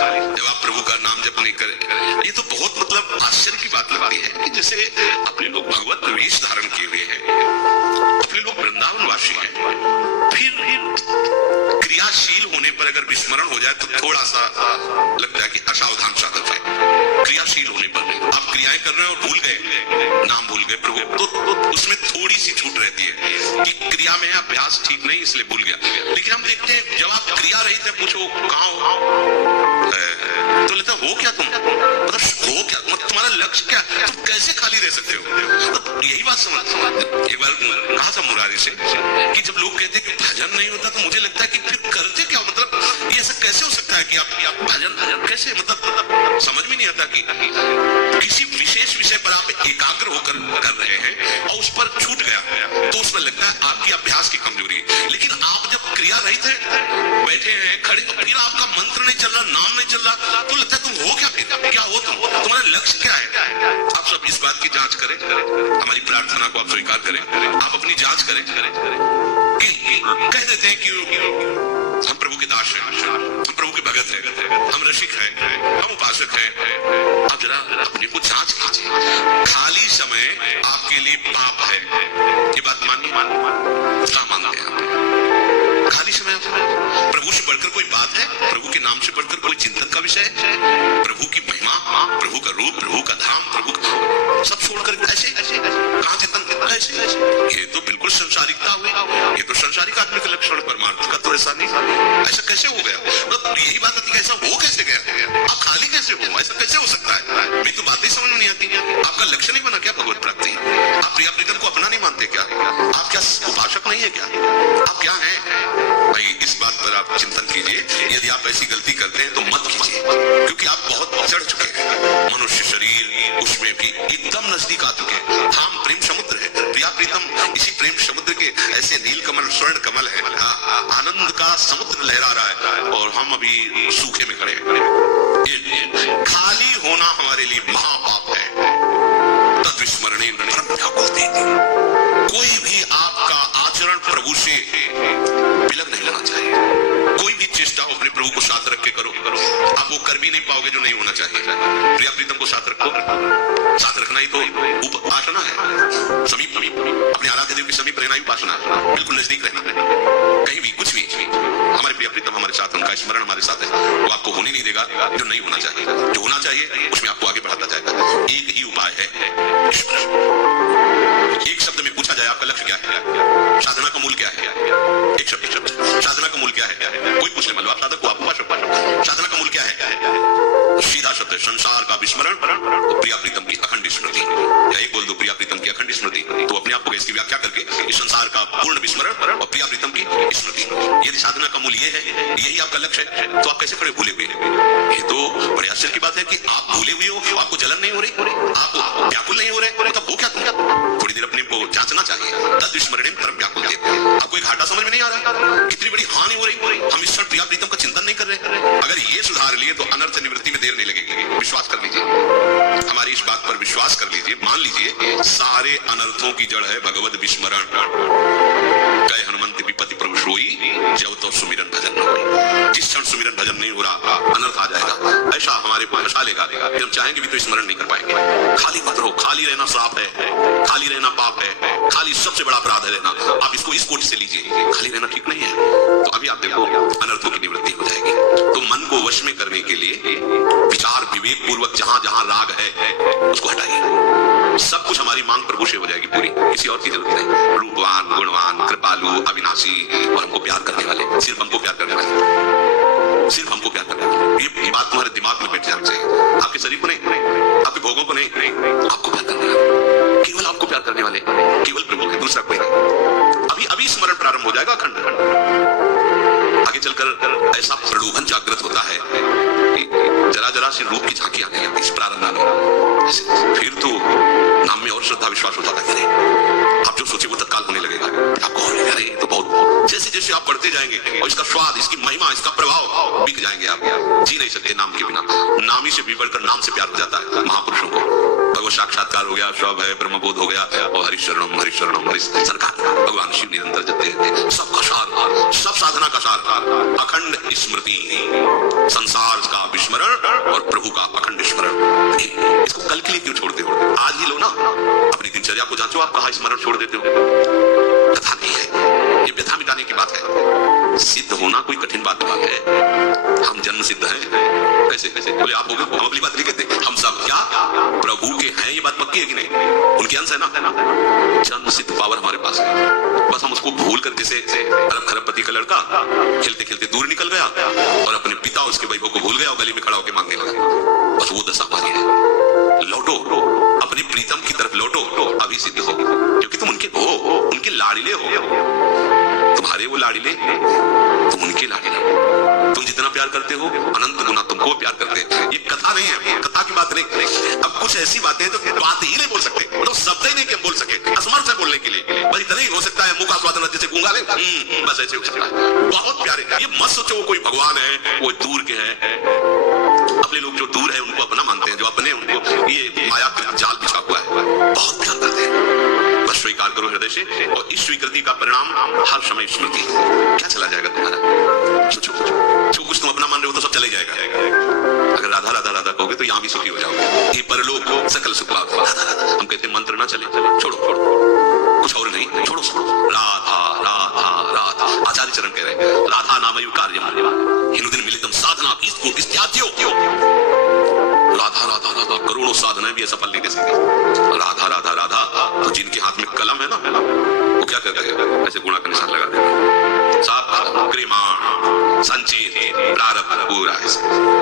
जब आप प्रभु का नाम जप नहीं करें, ये तो बहुत मतलब आश्चर्य की बात लगती है कि जैसे अपने लोग भगवत वेश धारण किए हुए हैं, अपने लोग वृंदावन वासी हैं, फिर क्रियाशील होने पर अगर विस्मरण हो जाए तो थोड़ा सा लगता है कि असावधान साधक है। क्रियाशील होने पर आप क्रियाएं कर रहे हैं और भूल गए, नाम भूल गए प्रभु, तो उसमें थोड़ी सी छूट रहती है कि क्रिया में अभ्यास ठीक नहीं इसलिए भूल गया। लेकिन हम देखते हैं जब आप क्रिया रहित है, पूछो कहाँ हो, तो लेते हो क्या तुम, मतलब हो क्या, मतलब तुम्हारा लक्ष्य क्या, तुम कैसे खाली रह सकते हो। तो यही बात समझ एक बार कहा था मुरारी से कि जब लोग कहते हैं कि भजन नहीं होता, तो मुझे लगता है कि फिर करते क्या, मतलब ये ऐसा कैसे हो सकता है कि आप भजन कैसे, मतलब समझ में नहीं आता कि किसी विशेष विषय पर आप एकाग्र होकर कर रहे हैं और उस पर छूट गया तो उसमें लगता है आपकी अभ्यास की कमजोरी। लेकिन आप जब क्रिया रहित हैं, बैठे हैं, खड़े, फिर आपका मंत्र नहीं चल रहा, नाम नहीं चल रहा, तो लगता है तुम हो क्या, फिर क्या हो तुम, तुम्हारा लक्ष्य क्या है। आप सब इस बात की जांच करें, हमारी प्रार्थना को आप स्वीकार करें, आप अपनी जांच करें कि कह देते हैं कि हम प्रभु के दास हैं, हम प्रभु के भगत हैं, हम रसिक हैं, हम उपासक हैं। अब जरा अपने को जांच कीजिए, खाली समय आपके लिए पाप है, ये बात मानिए, क्या मानते हैं। खाली समय प्रभु से बढ़कर कोई बात है, प्रभु के नाम से बढ़कर कोई चिंतन का विषय है, प्रभु की महिमा, प्रभु का रूप, प्रभु का धाम, प्रभु का सब छोड़कर ऐसे कहां चिंतन करना, ऐसे ये तो बिल्कुल संसारिकता हुई, ये तो संसारिक आदमी का लक्षण, परमार्थ का तो ऐसा नहीं। ऐसा कैसे हो गया, मतलब यही बात आती है, ऐसा हो कैसे गया, आप खाली कैसे हो, ऐसा कैसे हो सकता है, मेरी तो बातें समझ में नहीं आती। आपका लक्ष्य नहीं बना क्या भगवत प्राप्ति, आप प्रिया प्रीतम को अपना नहीं मानते क्या, आप क्या उपासक नहीं है क्या, आप क्या हैं भाई। इस बात पर आप चिंतन कीजिए, यदि आप ऐसी गलती करते हैं तो मत कीजिए, क्योंकि आप बहुत चढ़ चुके हैं, मनुष्य शरीर उसमें भी एकदम नजदीक आ चुके हैं। धाम प्रेम समुद्र है, प्रिया प्रीतम इसी प्रेम समुद्र के ऐसे नील कमल, स्वर्ण कमल है, आनंद का समुद्र लहरा रहा है और हम अभी सूखे में खड़े हैं। खाली होना हमारे लिए महापाप है। तद्विस्मरणे परम व्याकुलते। कोई भी आपका आचरण प्रभु से विलग नहीं लेना चाहिए, कोई भी चेष्टा अपने प्रभु को साथ रख के करो, आप वो कर भी नहीं पाओगे जो नहीं होना चाहिए। प्रिया प्रीतम को साथ रखो, साथ रखना ही तो उपासना है, समीप अपने आराध्य देव के समीप रहना ही उपासना है, बिल्कुल नजदीक रहना है। कहीं भी कुछ भी हमारे प्रिया प्रीतम हमारे साथ, उनका स्मरण हमारे साथ है, वो आपको होने नहीं देगा जो नहीं होना चाहिए, जो होना चाहिए उसमें आपको आगे बढ़ाता जाएगा। एक ही उपाय है, एक शब्द में पूछा जाए आपका लक्ष्य क्या है, साधना का मूल क्या है, एक शब्द साधना का मूल क्या है, कोई पूछ ले, मतलब आप साधक को, आप उपासक, साधना का मूल क्या है, सीधा शब्द है संसार का विस्मरण और प्रिया प्रीतम की अखंड स्मृति। एक बोल दो प्रिया प्रीतम की अखंड स्मृति, तो अपने आप को इसकी व्याख्या करके इस संसार का पूर्ण विस्मरण और प्रिया प्रीतम की स्मृति, यदि साधना का मूल ये है, यही आपका लक्ष्य है, तो आप कैसे खड़े भूले हुए। ये तो बड़े आश्चर्य की बात है कि आप भूले हुए हो, आपको जलन नहीं हो रही, आप व्याकुल नहीं हो रहे, तब वो क्या, थोड़ी देर अपने को जांचना चाहिए। तद्विस्मरणे परम व्याकुलते। आपको एक घाटा समझ में नहीं आ रहा, कितनी बड़ी हानि हो रही, हम इस प्रिया प्रीतम का चिंतन नहीं कर रहे। अगर ये सुधार लिए तो अनर्थ निवृत्ति में देर नहीं लगेगी, विश्वास कर लीजिए, हमारी इस बात पर विश्वास कर लीजिए, मान लीजिए सारे अनर्थों की जड़ है भगवत विस्मरण। कहे हनुमंत विपत्ति प्रभु सोई, जब तो सुमिरन भजन न होई। जिस क्षण सुमिरन भजन नहीं हो रहा अनर्थ आ जाएगा, ऐसा हमारे को फंसा लेगा, हम चाहेंगे भी तो स्मरण नहीं कर पाएंगे। खाली मत रहो, खाली रहना श्राप है, खाली रहना पाप है, खाली सबसे बड़ा अपराध है रहना। आप इसको इस कोटि से लीजिए, खाली रहना ठीक नहीं है, तो अभी आप देखो अनर्थों की निवृत्ति हो जाएगी। तो मन को वश में करने के लिए विचार विवेक पूर्वक जहां जहां राग है उसको हटाइए, सब कुछ हमारी मांग प्रभु से हो जाएगी पूरी, किसी और की जरूरत नहीं। रूपवान, गुणवान, कृपालु, अविनाशी और हमको प्यार करने वाले, सिर्फ हमको प्यार करने वाले, सिर्फ हमको प्यार करने वाले। ये बात तुम्हारे दिमाग में बैठ जानी चाहिए, आपके शरीर को नहीं, आपके भोगों को नहीं, आपको प्यार करने वाले, केवल आपको प्यार करने वाले, केवल प्रभु के, दूसरा कोई नहीं। अभी अभी स्मरण प्रारंभ हो जाएगा अखंड, आगे चलकर ऐसा प्रलोभन जागृत होता है कि जरा जरा सी रूप की झांकी आने लगती इस प्रारंभ में, फिर तो नाम में और श्रद्धा विश्वास हो जाता है, आप जो सोचे वो तत्काल होने लगेगा, आपको होने लगे तो बहुत, जैसे जैसे आप बढ़ते जाएंगे और इसका स्वाद, इसकी महिमा, इसका प्रभाव बिक जाएंगे, आप जी नहीं सकते नाम के बिना। नाम ही से भी बढ़कर नाम से प्यार हो जाता है महापुरुषों को, भगवत साक्षात्कार हो गया, सब है ब्रह्मबोध हो गया, और हरिशरणम हरिशरणम हरि सरकार, भगवान शिव निरंतर जपते रहते, सबका सार, सब साधना का सार, अखंड स्मृति, संसार का विश्व स्मरण और प्रभु का अखंड स्मरण। इसको कल के लिए क्यों छोड़ते हो? आज ही लो ना। अपनी दिनचर्या को जांचो, आप कहाँ स्मरण छोड़ देते हो। कथा नहीं है, ये व्यथा मिटाने की बात है। सिद्ध होना कोई कठिन बात नहीं है। हम जन्म सिद्ध हैं। कैसे कैसे बोले आप हो गए? हम अपनी बात नहीं कहते, हम सब क्या प्रभु के हैं, ये बात पक्की है कि नहीं? उनके अंश है ना। जन्म सिद्ध पावर हमारे पास है, बस हम उसको भूल कर, जैसे अरब खरबपति का लड़का खेलते खेलते दूर निकल गया और अपने पिता उसके वैभव को भूल गया और गली में खड़ा होकर मांगने लगा। बस वो दशा हमारी है। लौटो, अपने प्रीतम की तरफ लौटो, अभी सिद्ध हो, क्योंकि तुम उनके हो, उनके लाड़िले हो। तुम्हारे वो लाड़िले, तुम उनके लाड़िले। तुम जितना प्यार करते हो अनंत गुना तुमको प्यार करते हैं। ये कथा नहीं है, कथा की बात नहीं। अब कुछ ऐसी बातें हैं तो बात ही नहीं बोल सकते, मतलब शब्द ही नहीं कि बोल सके, असमर्थ है बोलने के लिए। बस इतना ही हो सकता है, मुंह का स्वाद जैसे गूंगा ले, बस ऐसे हो सकता है। बहुत प्यारे, ये मत सोचो वो कोई भगवान है, वो दूर के है। अपने लोग जो दूर है उनको अपना मानते हैं, जो अपने उनको ये माया का जाल बिछा हुआ है। बहुत प्यार करते हैं, बस स्वीकार करो हृदय से, और इस स्वीकृति का परिणाम हर समय स्मृति। क्या चला जाएगा तुम्हारा? सोचो, जो कुछ तुम अपना मान रहे हो तो सब चले जाएगा। अगर राधा राधा राधा कहोगे तो यहाँ भी सुखी हो जाओगे। ये परलोक सकल सुख पाओगे। राधा राधा हम कहते मंत्र ना चले, छोड़ो छोड़ो, कुछ और नहीं, छोड़ो छोड़ो। राधा राधा राधा, आचार्य चरण कह रहे हैं, राधा नामयु कार्यम हिनुदिन मिलितम साधना इत्याद्यो। राधा राधा राधा, करोड़ों साधनाएं भी सफल नहीं दे सकती। राधा राधा राधा, तो जिनके हाथ में कलम है ना, वो क्या करते हैं? ऐसे गुणा का निशान लगा देते हैं। साप क्रिमाण संचेत प्रारब्ध पूरा है।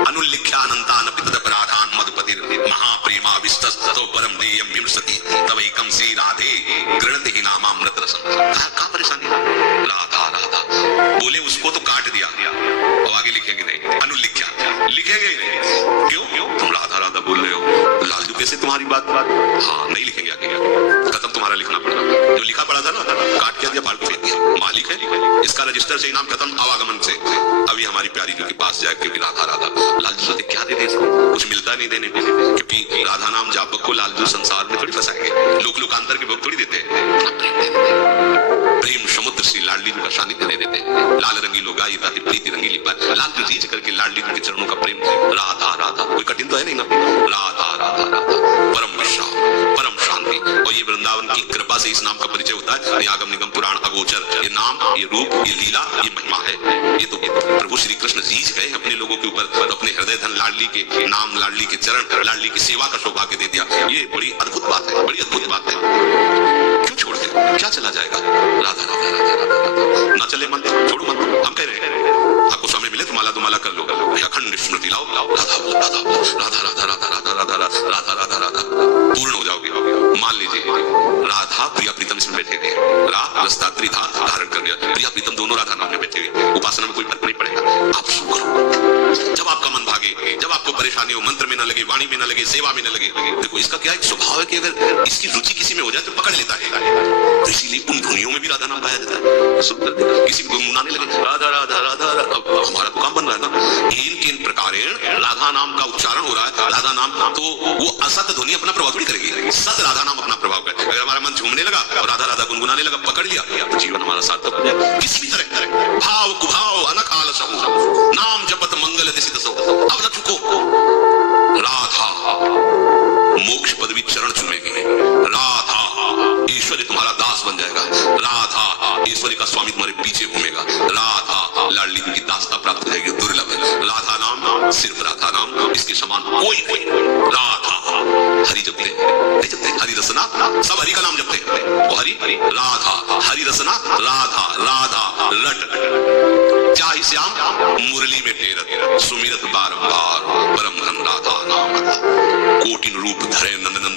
अनुल्लिख्यानंतान पितदपराधान मधुपतिर महाप्रेमा विस्तस्तो परम देयम विमसति तवैकम श्री राधे गृणते ही नामामृत रसम। कहाँ परेशानी? राधा राधा बोले उसको तो काट दिया, और आगे लिखेंगे नहीं, अनुल्लिख्या लिखेंगे ही नहीं। क्यों? तुम राधा राधा बोल रहे हो, लालजू कैसे तुम्हारी बात? हाँ नहीं लिखेंगे आगे, खत्म तुम्हारा लिखना पड़ेगा। जो लिखा पड़ा था ना, काट के दिया, फाड़ के फेंक दिया। मालिक है इसका, रजिस्टर से इनाम खत्म, आवागमन से। अभी हमारी प्यारी जी के पास जाए क्योंकि राधा राधा, लालजू सोचते क्या दे दे इसको, कुछ मिलता नहीं देने को, क्योंकि राधा नाम जापक को लालजू संसार में थोड़ी फंसाएंगे। लोक लोकांतर के भोग थोड़ी देते हैं। प्रेम समुद्र से लाडली जी का सानिध्य दे देते हैं। लाल रंगी लोग आई ताकि प्रीति रंगीली पर लाल रीच करके लाडली जी के चरणों का प्रेम। राधा राधा कोई कठिन तो है नहीं ना। राधा राधा राधा, परम विश्राम, परम शांति। और ये वृंदावन की कृपा से इस नाम का परिचय होता है। ये आगम निगम पुराण अगोचर, ये नाम, ये रूप, ये लीला, ये महिमा है। ये तो प्रभु श्री कृष्ण रीझ गए अपने लोगों के ऊपर, अपने हृदय धन लाडली के नाम, लाडली के चरण, लाडली की सेवा का सौभाग्य दे दिया। ये बड़ी अद्भुत बात है, बड़ी अद्भुत बात है। क्यों छोड़ दे? क्या चला जाएगा? राधा राधा राधा राधा, ना चले मन, छोड़ो मन। हम कह रहे हैं आपको समय मिले तो माला कर लो, अखंड स्मृति लाओ, राधा राधा राधा राधा राधा राधा राधा राधा राधा राधा, पूर्ण हो जाओगे। मान लीजिए राधा प्रिया प्रीतम इसमें बैठे थे, रसदात्री था धारण कर लिया, प्रिया प्रीतम दोनों राधा नाम में बैठे हुए। उपासना में कोई फर्क नहीं पड़ेगा। आप शुरू करो, जब आपका मन भागे, जब आपको परेशानी हो, मंत्र में न लगे, वाणी में न लगे, सेवा में न लगे। देखो इसका क्या एक स्वभाव है कि अगर इसकी रुचि किसी में हो जाए तो पकड़ लेता है। तो इसीलिए उन ध्वनियों में भी राधा नाम गाया जाता है। सुनकर किसी को गुनगुनाने लगे राधा राधा राधा, हमारा तो काम बन रहा है ना। इन प्रकारेण राधा नाम का उच्चारण हो रहा है। राधा नाम तो वो असत ध्वनि अपना प्रभाव थोड़ी करेगी, सत राधा नाम अपना प्रभाव करे। अगर हमारा मन झूमने लगा और राधा राधा गुनगुनाने लगा, पकड़ लिया, तो जीवन हमारा सार्थक हो जाए। किसी भी तरह भाव कुभाव अनकाल सहो, नाम जपत मंगल दिशि दसो। अब न चुको, राधा मोक्ष पदवी चरण चुमेगी। राधा ईश्वरी तुम्हारा दास बन जाएगा। राधा ईश्वरी का स्वामी तुम्हारे पीछे घूमेगा। राधा लाडली की दासता प्राप्त हो जाएगी, दुर्लभ है। राधा नाम, सिर्फ राधा नाम, इसके समान कोई नहीं। राधा हरि जपते, नहीं जपते हरि रसना, सब हरि का नाम जपते हैं। हरि राधा, हरि रसना राधा, राधा लट चाहे श्याम मुरली में टेरत, सुमिरत बारंबार परम धन राधा नाम। कोटिन रूप धरे नंदनंदन।